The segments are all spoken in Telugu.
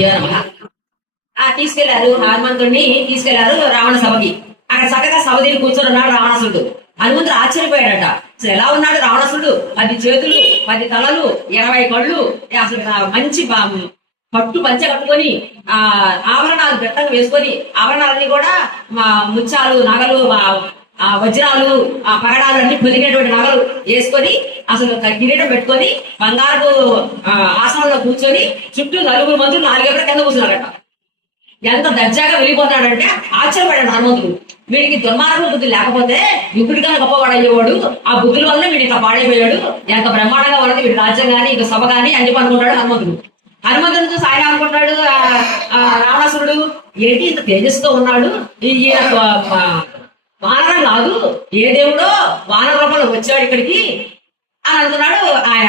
గురుభ్యో నమః. తీసుకెళ్లారు హనుమంతుడిని తీసుకెళ్లారు రావణ సభకి. అక్కడ చక్కగా సభ దగ్గర కూర్చొని ఉన్నాడు రావణాసురుడు. హనుమంతుడు ఆశ్చర్యపోయాడట. అసలు ఎలా ఉన్నాడు రావణాసురుడు? 10 చేతులు, 10 తలలు, 20 కళ్ళు, అసలు మంచి పట్టు పంచె కట్టుకొని ఆభరణాలు గట్టంగా వేసుకొని, ఆభరణాలన్నీ కూడా ముత్యాలు, నగలు, వజ్రాలు, పగడాలు అన్ని పొదిగేటువంటి నగలు వేసుకొని, అసలు కిరీటం పెట్టుకొని బంగారు ఆసనంలో కూర్చొని చుట్టూ 4 మంది 4 కింద కూర్చున్నారట. ఎంత దర్జాగా వెళ్ళిపోతాడంటే ఆశ్చర్యపడాడు హనుమంతుడు. వీడికి దుర్మార్గ బుద్ధి లేకపోతే యుద్ధుడిగా గొప్పవాడు అయ్యేవాడు. ఆ బుద్ధుల వల్ల వీడి ఇట్లా పాడైపోయాడు. ఎంత బ్రహ్మాండంగా ఉన్నది వీడి రాజ్యం గాని ఇక సభ గాని అని చెప్పి అనుకుంటాడు హనుమంతుడు. హనుమంతుడితో సాయం అనుకుంటాడు రావణాసురుడు. ఏంటి ఇంత తేజస్సుతో ఉన్నాడు, ఈయన వానరం కాదు, ఏ దేవుడో వానర రూపంలో వచ్చాడు ఇక్కడికి అని అనుకున్నాడు ఆయన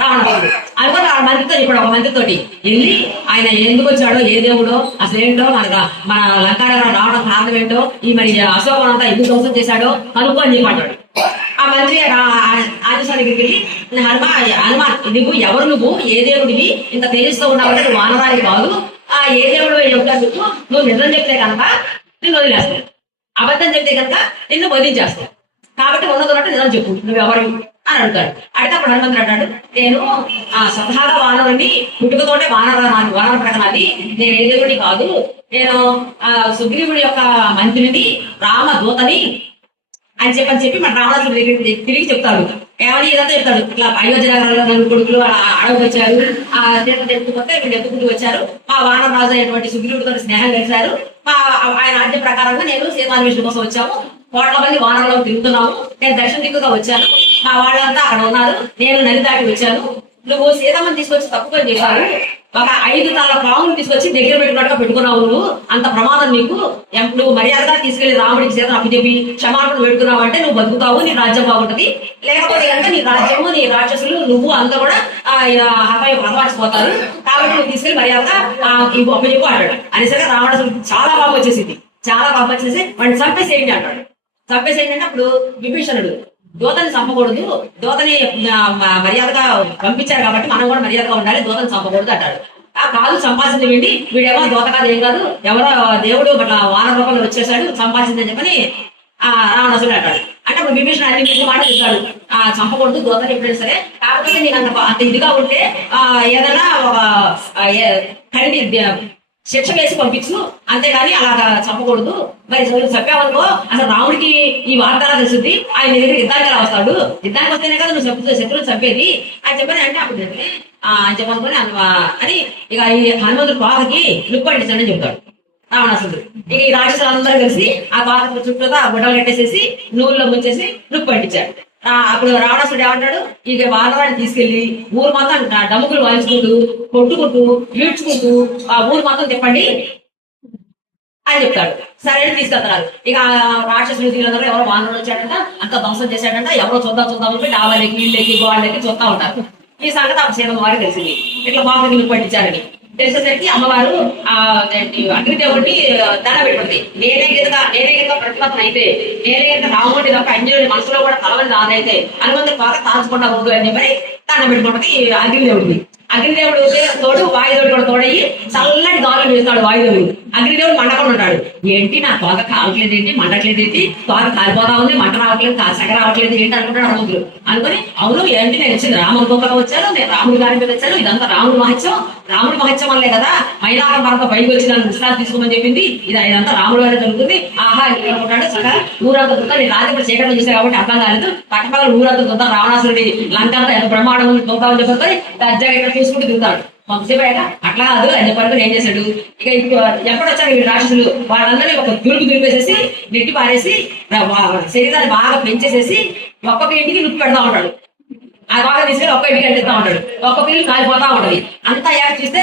రావణాసురుడు. అనుకుని ఆ మంత్రితో చెప్పాడు. ఒక మంత్రితోటి వెళ్ళి ఆయన ఎందుకు వచ్చాడో, ఏ దేవుడో, అసలు ఏంటో, మన లంకానగరం రావడం కారణం ఏంటో, ఈ మరి అశోకం అంతా ఎందుకు ధ్వంసం చేశాడో కనుక్కొని చెప్పాడు. ఆ మంత్రి ఆదిశా దగ్గరికి వెళ్ళి హనుమాన్ నువ్వు ఎవరు, నువ్వు ఏ దేవుడివి, ఇంత తేజస్తో ఉన్నావంటే నువ్వు వానరానికి కాదు, ఏ దేవుడు చెప్తాను నువ్వు నిజం చెప్తే కనుక నిన్ను వదిలేస్తావు, అబద్ధం చెప్తే కనుక నిన్ను వదిలించేస్తావు, కాబట్టి ఉన్నదన్నట్టు నిజం చెప్పు, నువ్వెవరు అని అడుగుతాడు. అడిగితే అప్పుడు హనుమంతుడు అంటాడు, నేను స్వతహాగా వానరుని, పుట్టుకతోటే వానర ప్రకటనది, నేను ఏ దేవుడిని కాదు, నేను సుగ్రీవుడి యొక్క మంత్రిని, రామదూతని అని చెప్పి మన రావణాసురుడి దగ్గర తిరిగి చెప్తాడు. ఏమని ఇదంతా చెప్తాడు. ఇట్లా అయోధ్య నగరంలో 4 కొడుకులు అడవికి వచ్చారు, ఆ తీర్థం ఎత్తుకుంటే వీళ్ళు ఎత్తుకుంటూ వచ్చారు, మా వానర రాజు అయినటువంటి సుగ్రీవుడితో స్నేహం కలిశారు, ఆయన ఆజ్ఞ ప్రకారంగా నేను సీతాన్వేషణ కోసం వచ్చాము, 1,000 మంది వానరంలో తిరుగుతున్నాము, నేను దక్షిణ దిక్కుగా వచ్చాను, మా వాళ్ళంతా అక్కడ ఉన్నారు, నేను నది దాటి వచ్చాను, నువ్వు సీతమ్మని తీసుకొచ్చి తప్పుకొని చేశావు, ఒక 5 తల పాములు తీసుకొచ్చి దగ్గర పెట్టుకున్నట్టుగా పెట్టుకున్నావు, నువ్వు అంత ప్రమాదం నీకు, నువ్వు మర్యాదగా తీసుకెళ్లి రాముడికి సీత అప్పచెప్పి క్షమాపణ పెట్టుకున్నావు అంటే నువ్వు బతుకుతావు, నీ రాజ్యం బాగుంటది, లేకపోతే కనుక నీ రాజ్యము, నీ రాక్షసులు, నువ్వు అంతా కూడా హతమార్చిపోతారు, కాబట్టి నువ్వు తీసుకెళ్లి మర్యాదగా అప్పచెప్పు అంటాడు. అనేసరిగా రావణాసురుడికి చాలా బాగా వచ్చేసింది. చాలా బాగా వచ్చేసి వాడిని చంపేసేయండి అంటాడు. చంపేసేయండి అంటే అప్పుడు విభీషణుడు దూతని చంపకూడదు, దూతని మర్యాదగా పంపించారు కాబట్టి మనం కూడా మర్యాదగా ఉండాలి, దూతని చంపకూడదు అంటాడు. ఆ కాదు చంపాల్సింది ఏంటి, వీడేమో దూత కాదు ఏం కాదు, ఎవరో దేవుడు వానర రూపంలో వచ్చేసాడు, చంపాల్సిందని చెప్పని రావణాసురుడు అంటాడు. అంటే అప్పుడు విభీషణ అన్ని మాట చెప్తాడు, చంపకూడదు దూతని ఎప్పుడైనా సరే, కాకపోతే నీకు అంత ఇదిగా ఉంటే ఏదైనా ఒక ఖండి శిక్ష వేసి పంపించు, అంతేగాని అలాగా చంపకూడదు. మరి చెప్పావనుకో అసలు రాముడికి ఈ వార్తలా తెలుస్తుంది, ఆయన దగ్గర యుద్ధానికి ఎలా వస్తాడు, యుద్ధానికి వస్తేనే కదా నువ్వు శత్రువులు చంపేది అని చెప్పని అంటే అప్పుడు అని చెప్పనుకొని అని ఇక ఈ హనుమంతుడు పాకకి నిప్పంటించండి అని చెప్తాడు రావణాసురుడు. ఇక ఈ రాక్షసులందరూ కలిసి ఆ పాక చుట్టూ గుడ్డలు కట్టేసేసి నూనెలో ముంచేసి నిప్పంటించాడు. అప్పుడు రావణాసురుడు ఏమంటాడు, ఇక వానరాన్ని తీసుకెళ్లి ఊరు మొత్తం డముకులు వాయించుకుంటూ కొట్టుకుంటూ ఈడ్చుకుంటూ ఆ ఊరు మొత్తం తిప్పండి అని చెప్తాడు. సరే అని తీసుకెళ్తున్నారు. ఇక రాక్షసులు తీరందరూ ఎవరో వానరుడు వచ్చాడంట, అంత ధ్వంసం చేశాడంట, ఎవరో చూద్దాం అని డాబాలకి ఇళ్ళకి గోళ్ళకి చూస్తా ఉంటారు. ఈ సంగతి ఆ సీతమ్మ వారికి తెలిసింది, ఇట్లా బాగా నిప్పంటించారని. తెలిసేసరికి అమ్మవారు అగ్నిదేవుడిని దండ పెట్టుకుంది. నేనే గీత ప్రతిపత్న అయితే, నేనే గీత రాముడి తప్ప అన్యుడి మనసులో కూడా కలవని నాదైతే హనుమంతుడు బాగా తాల్చకుండా వద్దు అని చెప్పి దండ పెట్టుకుంటుంది అగ్నిదేవుడిని. అగ్నిదేవుడు తోడు వాయుదేవుడు కూడా తోడయ్యి చల్లటి గాలులు వేస్తాడు వాయుదేవుడు. అగ్నిదేవుడు మండకుండా ఉంటాడు. ఏంటి నా తోక కావట్లేదు ఏంటి, మండట్లేదు ఏంటి, తోక కాలిపోతా ఉంది, మంట రావట్లేదు, సెగ రావట్లేదు ఏంటి అనుకుంటాడు హనుమంతుడు. అనుకుని అవును ఏంటి, నేను వచ్చింది రాముడి గోపగా వచ్చాను, నేను రాముడి గారి మీద వచ్చాను, ఇదంతా రాముడి మహత్యం వల్లే కదా మైలారం పరంగా బయటకు వచ్చి నన్ను విశ్రాంతి తీసుకోమని చెప్పింది, ఇదంతా రాముడి వల్ల జరుగుతుంది. ఆహా అనుకుంటాడు. సగ ఊరంతా చూద్దాం, నేను రాత్రి చీకటి చేశాను కాబట్టి అర్థం కాలేదు, పట్టపగల ఊరంతా చూద్దాం, రావణాసురుడి లంకంతా ఎంత బ్రహ్మాండం చూద్దామని చెప్పి దర్జాగా చూసుకుంటూ దిగుతాడు. కొంతసేపు అయ్యాక అట్లా కాదు అని చెప్పారు. ఏం చేశాడు, ఇక ఎప్పుడు వచ్చారు ఈ రాక్షసులు, వాళ్ళందరినీ ఒక దురిపేసేసి నెట్టి పారేసి శరీరాన్ని బాగా పెంచేసేసి ఒక్కొక్క ఇంటికి నొప్పి పెడతా ఉంటాడు. ఆ బాగా తీసుకెళ్ళి ఒక్క ఇంటికి అంటిస్తా ఉంటాడు. ఒక్కొక్క ఇల్లు కాలిపోతా ఉంటది. అంతా యాక్ట్ చూస్తే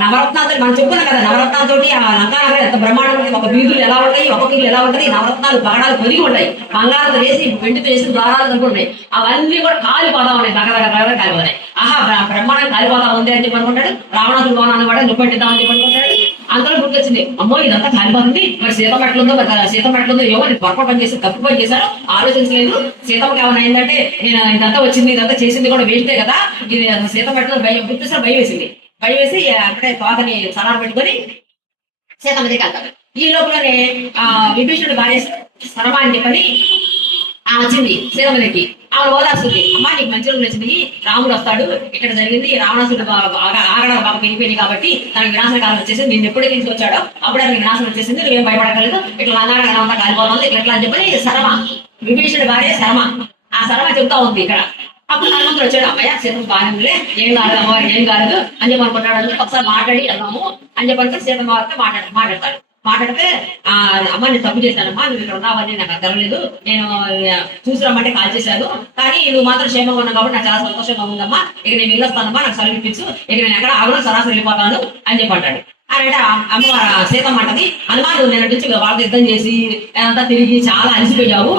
నవరత్నాలతో మనం చెప్పుకున్నాం కదా, నవరత్నాలతో ఆ లంకానగరం ఎంత బ్రహ్మాండం ఉంటుంది, ఒక వీధులు ఎలా ఉంటాయి, ఒక్కొక్క ఇల్లు ఎలా ఉంటుంది, నవరత్నాలు పగడాలు పొదిగి ఉంటాయి, బంగారంతో వేసి వెండితో వేసి ద్వారాలు అనుకుంటాయి, అవన్నీ కూడా కాలిపోతా ఉన్నాయి, దగ్గర కాలిపోతాయి. ఆహా బ్రహ్మాండం కాలిపోతా ఉంది అని చెప్పి అనుకుంటాడు. రావణాసుడు భవనాన్ని కూడా నిప్పట్టిద్దామని చెప్పి అనుకుంటాడు. అంతలో గుర్తొచ్చింది, అమ్మో ఇదంతా కాలిపోతుంది, మరి సీతమ్మ ఎట్లుందో ఏమో పొరపాటు పని చేసి తప్పు పని చేశారు, ఆలోచించలేదు, సీతమ్మకి ఏమైనా అయిందంటే నేను ఇదంతా వచ్చింది, ఇదంతా చేసింది కూడా వేస్టే కదా, ఇది సీతమ్మ ఎట్లా భయం గుర్తిస్తే భయం వేసింది. భయం వేసి అంటే తోకని సలాం పెట్టుకొని సీతమ్మ దగ్గరికి వెళ్తాడు. ఈ లోపలనే విభీషణుడు భార్య శరమ అని చెప్పని ఆమె వచ్చింది సీతమ్మ దగ్గరికి. ఆమె ఓదార్స్తుంది, అమ్మా నీకు మంచి రోజులు వచ్చింది, రాముడు వస్తాడు, ఇక్కడ జరిగింది, రావణాసుడు ఆగడాలు బాగా పెరిగిపోయింది కాబట్టి తనకి వినాశన కాలం వచ్చేసింది, నిన్ను ఎప్పుడే తీసుకొచ్చాడో అప్పుడే నీకు వినాశనం వచ్చేసింది, నువ్వేం భయపడగలదు, ఇట్లా అన్నాడు అంతా కాలిపోవాలి ఇట్లా అని చెప్పని శరమ, విభీషణుడి భార్య శరమ, ఆ శరమ చెబుతా ఉంది ఇక్కడ. అప్పుడు హనుమంతుడు వచ్చాడు, అమ్మయ్య సీతమ్మ బాగానే ఏం కాదు అమ్మవారు ఏం కాదు అని చెప్పి అనుకుంటాడు. అని ఒకసారి మాట్లాడి వెళ్దాము అని చెప్పి సీతమ్మ వారితో మాట్లాడతాడు. మాట్లాడితే అమ్మ నేను తప్పు చేశానమ్మా, నువ్వు ఇక్కడ ఉన్నావని నాకు తెలవలేదు, నేను చూసి రమ్మంటే కాల్ చేశాను, కానీ నువ్వు మాత్రం క్షేమంగా ఉన్నావు కాబట్టి నాకు చాలా సంతోషంగా ఉందమ్మా, ఇక నేను వెళ్ళొస్తానమ్మా, నాకు సెలవు ఇప్పించు, ఇక నేను ఎక్కడ ఆగడం సరాసరి వెళ్ళిపోతాను అని చెప్పి అంటాడు. అంటే అమ్మ సీతమ్మ అంటది, హనుమాను నేను నుంచి వాళ్ళతో యుద్ధం చేసి అంతా తిరిగి చాలా అలసిపోయావు,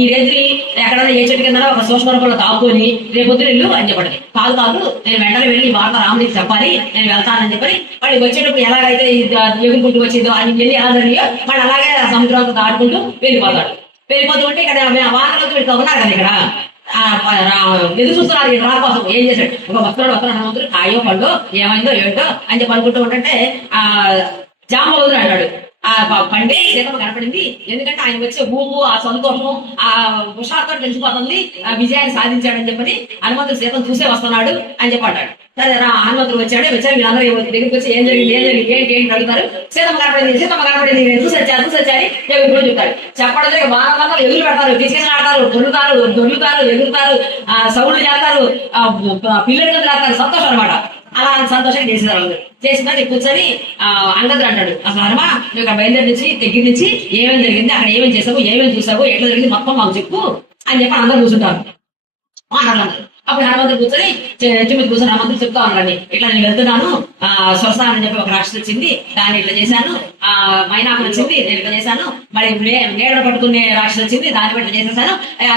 ఈ రేత్రి ఎక్కడైనా ఏ చెట్టు కింద ఒక సూక్ష్మ రూపంలో తాగుకొని రేపొద్దు వెళ్ళు అని చెప్పండి. కాదు నేను వెంటనే వెళ్ళి వార్త రాముడికి చెప్పాలి, నేను వెళ్తానని చెప్పి వాళ్ళు వచ్చేటప్పుడు ఎలాగైతే ఎగురుకుంటూ వచ్చిందో అని వెళ్ళి ఎలా జరిగిందో వాళ్ళు అలాగే సముద్రంతో దాటుకుంటూ వెళ్ళిపోతూ ఉంటే ఇక్కడ వానలోకి వెళ్తూ ఉన్నారు కదా, ఇక్కడ ఎదురు చూస్తున్నారు రా కోసం. ఏం చేశాడు, ఒక వస్త్రాలు హనుమంతుడు కాయో పండు ఏమైందో ఏంటో అని చెప్పి అనుకుంటూ ఉంటుంటే జాంబవంతుడు అన్నాడు, ఆ పండే సీతమ్మ కనపడింది, ఎందుకంటే ఆయన వచ్చే భూము ఆ సంతోషం ఆ హుషారుతో తెలిసిపోతుంది, ఆ విజయాన్ని సాధించాడని చెప్పని హనుమంతుడు సీతను చూసే వస్తున్నాడు అని చెప్పి అంటాడు. సరే హనుమంతుడు వచ్చాడు వీళ్ళందరూ దగ్గరికి వచ్చి ఏం జరిగింది ఏంటి అడుగుతారు. సీతమ్మ కనపడింది నేను చూసొచ్చారు ఎవరు చెప్తాడు. చెప్పడం బాగా ఎగురు పెడతారు, తీసుకెళ్ళి ఆడతారు, దొర్లుతారు ఎగురుతారు, సౌండ్లు చేస్తారు, పిల్లలు ఆడతారు, సంతోషం అనమాట. అలా సంతోషంగా చేసేవారు. చేసిన కూర్చొని అంగదుడు అంటాడు, అసలు హనుమ నువ్వు ఇక్కడ బయలుదేరి నుంచి దగ్గర నుంచి ఏమేమి జరిగింది, అక్కడ ఏమేమి చేసావు, ఏమేమి చూసావు, ఎట్లా జరిగింది మొత్తం మాకు చెప్పు అని చెప్పి అందరూ కూర్చుంటారు. అప్పుడు హనుమంతుడు కూర్చొని మీద కూర్చొని హనుమంతుడు చెప్తా ఉన్నాడు, ఇట్లా నేను వెళ్తున్నాను, స్వస్థానం అని చెప్పి ఒక రాక్షసు వచ్చింది, దాన్ని ఇట్లా చేశాను, మైనాకు వచ్చింది నేను ఇట్లా చేశాను, మరి నేడ పట్టుకునే రాక్షసు వచ్చింది దాన్ని బట్టి చేసేసాను,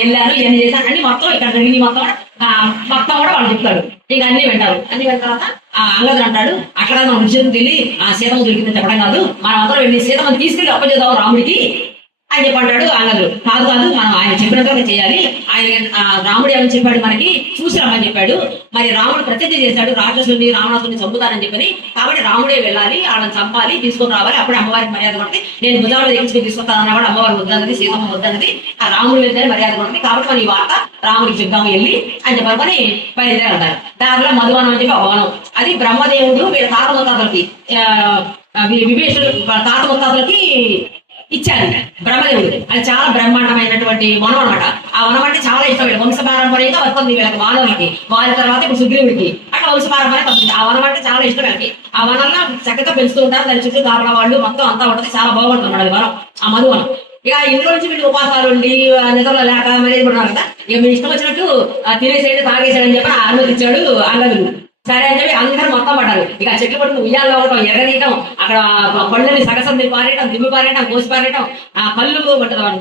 వెళ్ళాను ఇవన్నీ చేశాను అని మొత్తం ఇక్కడ జరిగింది మొత్తం కూడా వాళ్ళు చెప్తాడు. ఇక అన్ని వింటారు. అన్ని విన్న తర్వాత అంగదుడు అంటాడు, అక్కడ మనం విషయం తెలియ సీతమ్మ దొరికిందని చెప్పడం కాదు, మనం అందరం వెళ్ళి సీతమ్మని తీసుకెళ్ళి అప్పచేద్దాం రాముడికి అని చెప్పి అంటాడు. అంగదుడు కాదు మనం ఆయన చెప్పినట్టుగా చేయాలి, ఆయన రాముడు ఏమని చెప్పాడు మనకి చూసి రమ్మని చెప్పాడు, మరి రాముడు ప్రతిజ్ఞ చేశాడు రాక్షసుని రావణాసుని చంపుతానని చెప్పని, కాబట్టి రాముడే వెళ్ళాలి, వాళ్ళని చంపాలి తీసుకొని రావాలి, అప్పుడే అమ్మవారికి మర్యాద కొట్టి నేను భుజాలు ఎక్కించుకుని తీసుకొస్తానన్నా కూడా అమ్మవారు వద్దన్నది, సీతమ్మ వద్దన్నది, ఆ రాముడు వెళ్తే మర్యాద కొట్టి, కాబట్టి మనం ఈ వార్త రాముడికి చెప్దాము వెళ్ళి అని చెప్పని బయలుదేరి వెళ్తారు. దానిలో మధువనం అని చెప్పి వనం, అది బ్రహ్మదేవుడు వీళ్ళ తాత ముత్తాతలకి విభీషణుడు తాత ముత్తాతలకి ఇచ్చారు బ్రహ్మదేవుడు. అది చాలా బ్రహ్మాండమైనటువంటి వనం అనమాట. ఆ వనం అంటే చాలా ఇష్టం, వంశ పారంపర్యంగా వస్తుంది వీళ్ళకి మానవులకి, వారి తర్వాత ఇప్పుడు సుగ్రీవుడికి అట్లా వంశ పారంపర్యం వస్తుంది. ఆ వనం అంటే చాలా ఇష్టం వీళ్ళకి. ఆ వనంలో చక్కగా పెంచుతూ ఉంటారు, దాని చుట్టూ కాపల వాళ్ళు మొత్తం అంతా ఉంటుంది, చాలా బాగుంటుంది అది వనం, ఆ మధువనం. ఇక ఇంట్లో నుంచి వీళ్ళు ఉపాసాలు ఉండి నిద్రలో లేక అనేది ఉన్నారు కదా, ఇక మీరు ఇష్టం వచ్చినట్టు తినేసేది తాగేసాడని చెప్పి అనుమతించాడు అంగదుడు. సరే అని చెప్పి అందరూ మొత్తం పడ్డారు. ఇక చెట్లు పట్టుకుని ఉయ్యాల్లో ఉండటం, ఎగరీయటం, అక్కడ పళ్ళని సగసం పారేయటం, దిమ్మి పారేయటం, కోసి పారేయటం, ఆ కళ్ళు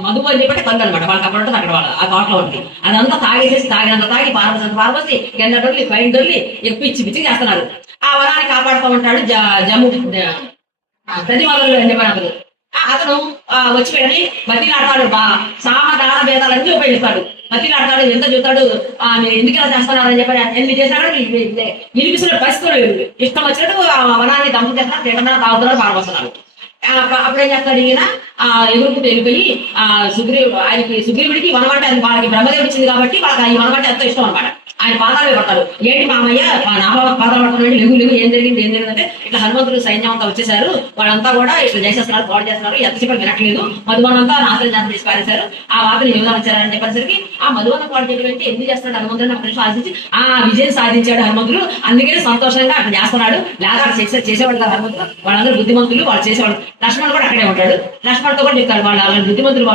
మధువు అని చెప్పి కళ్ళు అనమాట వాళ్ళకి అక్కడ ఉంటుంది, అక్కడ ఆ తోటలో ఉంటుంది. అదంతా తాగేసేసి తాగినంత తాగి పారబోసి కింద డొల్లి పైన డొల్లి పిచ్చి చేస్తున్నారు. ఆ వరాన్ని కాపాడుతూ ఉంటాడు జమ్ము ప్రతిమాదులు అని చెప్పినప్పుడు. అతను వచ్చిపోయి బతిలాడతాడు, సామ దాన భేదాలన్నీ ఉపయోగిస్తాడు, బతిలాడతాడు, ఎంత చూస్తాడు, మీరు ఎందుకు ఎలా చేస్తున్నారని చెప్పి ఎన్ని చేసినా వినిపిస్తున్న పరిస్థితులు ఇష్టం వచ్చినట్టు వనాన్ని దంపు చేస్తున్నారు, తింటున్నారు, తాగుతున్నారు, పారబోస్తున్నారు. అప్పుడేం చేస్తాడు ఈయన ఎగురుకుంటూ వెళ్ళిపోయి సుగ్రీవుడికి వనం అంటే వాళ్ళకి బ్రహ్మదేవుడు ఇచ్చింది కాబట్టి వాళ్ళకి ఈ వనం అంటే ఎంతో ఇష్టం అనమాట. ఆయన పాదాలు పడతాడు, ఏంటి మామయ్య నా పాదాలు పడుతున్నాడు, లేవు ఏం జరిగింది అంటే ఇట్లా హనుమంతుడు సైన్యం అంతా వచ్చేసారు, వాళ్ళంతా కూడా ఇట్లా చేసేస్తున్నారు, పాడు చేస్తున్నారు, ఎంతసేపు వినట్లేదు, మధువనంతా నాశనం చేసి తీసి పారేశారు, ఆ వార్తను యువత వచ్చారని చెప్పేసరికి ఆ మధువనం పాడు చేయడం ఎందుకు చేస్తున్నాడు హనుమంతుడు నాకు ఆశించి విజయం సాధించాడు హనుమంతుడు, అందుకనే సంతోషంగా అక్కడ చేస్తున్నాడు, లేదా చేసేవాడు కదా హనుమంతుడు, వాళ్ళందరూ బుద్ధిమంతులు, వాళ్ళు చేసేవాడు. లక్ష్మణుడు కూడా అక్కడే ఉంటాడు, లక్ష్మణుడితో కూడా చెప్తాడు వాళ్ళు అలా బుద్ధిమంతులు,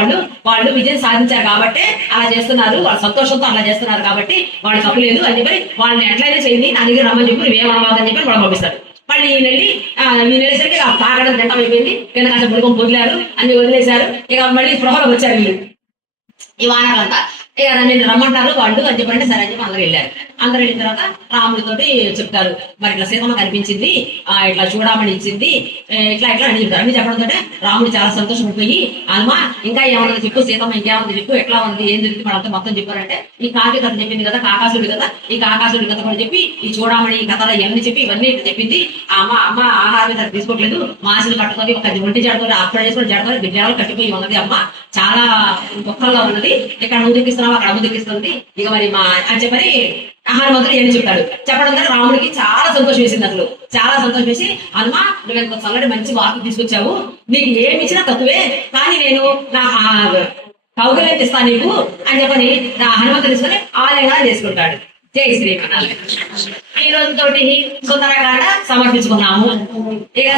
వాళ్ళు విజయం సాధించారు కాబట్టి అలా చేస్తున్నారు, వాళ్ళ సంతోషంతో అలా చేస్తున్నారు కాబట్టి వాళ్ళు లేదు అని చెప్పి వాళ్ళని ఎట్లయినా చేయండి నా దగ్గర రమ్మని చెప్పి వేమనవాదని చెప్పి వాళ్ళు పంపిస్తాడు. మళ్ళీ ఈ నెలసరికి తాగడం తింటం అయిపోయింది, కింద కాస్త బుడుకొని వదిలారు, అన్ని వదిలేశారు. ఇక మళ్ళీ స్పృహలో వచ్చారు వీళ్ళు ఈ వానరంతా. ఇక నేను రమ్మంటారు వాళ్ళు అని చెప్పంటే సరే అని చెప్పి అందరు వెళ్ళారు. అందరు వెళ్ళిన తర్వాత రాముడితోటి చెప్తారు, మరి ఇట్లా సీతమ్మ కనిపించింది, ఇట్లా చూడమని ఇచ్చింది, ఇట్లా ఇట్లా అని చెప్తారు. అని చెప్పడంతో రాముడు చాలా సంతోషపడిపోయి, హనుమా ఇంకా ఏమన్నా చెప్పు, సీతమ్మ ఇంకేమన్నా చెప్పు, ఎట్లా ఉంది ఏం జరిగింది మనతో మొత్తం చెప్పారంటే ఈ కాకి కథ చెప్పింది కదా, కాకాసుడు కదా, ఈ కాకాసుడి కథ కూడా చెప్పి ఈ చూడమని ఈ కథలు ఇవన్నీ చెప్పి ఇవన్నీ చెప్పింది. అమ్మ ఆహారం మీద తీసుకోవట్లేదు, మాసులు కట్టుకొని ఒక ఒంటి జడతో అక్కడ చేసుకుని జడతో బిడ్డలు కట్టిపోయి ఉన్నది, అమ్మ చాలా దుఃఖంగా ఉన్నది, ఇక్కడ నువ్వు దిక్కిస్తున్నావు అక్కడ అమ్మ దిక్కిస్తుంది, ఇక మరి మా అని చెప్పని హనుమంతుడు ఏం చెప్తాడు. చెప్పడం ద్వారా రాముడికి చాలా సంతోషం వేసింది. అసలు చాలా సంతోషం వేసి, హనుమా నువ్వు ఎంత చల్లటి మంచి వార్త తీసుకొచ్చావు, నీకు ఏమి ఇచ్చినా తక్కువే, కానీ నేను నా కౌగలం ఇస్తాను నీకు అని చెప్పని నా హనుమంతుడు తీసుకొని ఆలయంగా చేసుకుంటాడు. జై శ్రీమన్నారాయణ. ఈ రోజుతోటి సుందరకాండ సమర్పించుకున్నాము. ఇక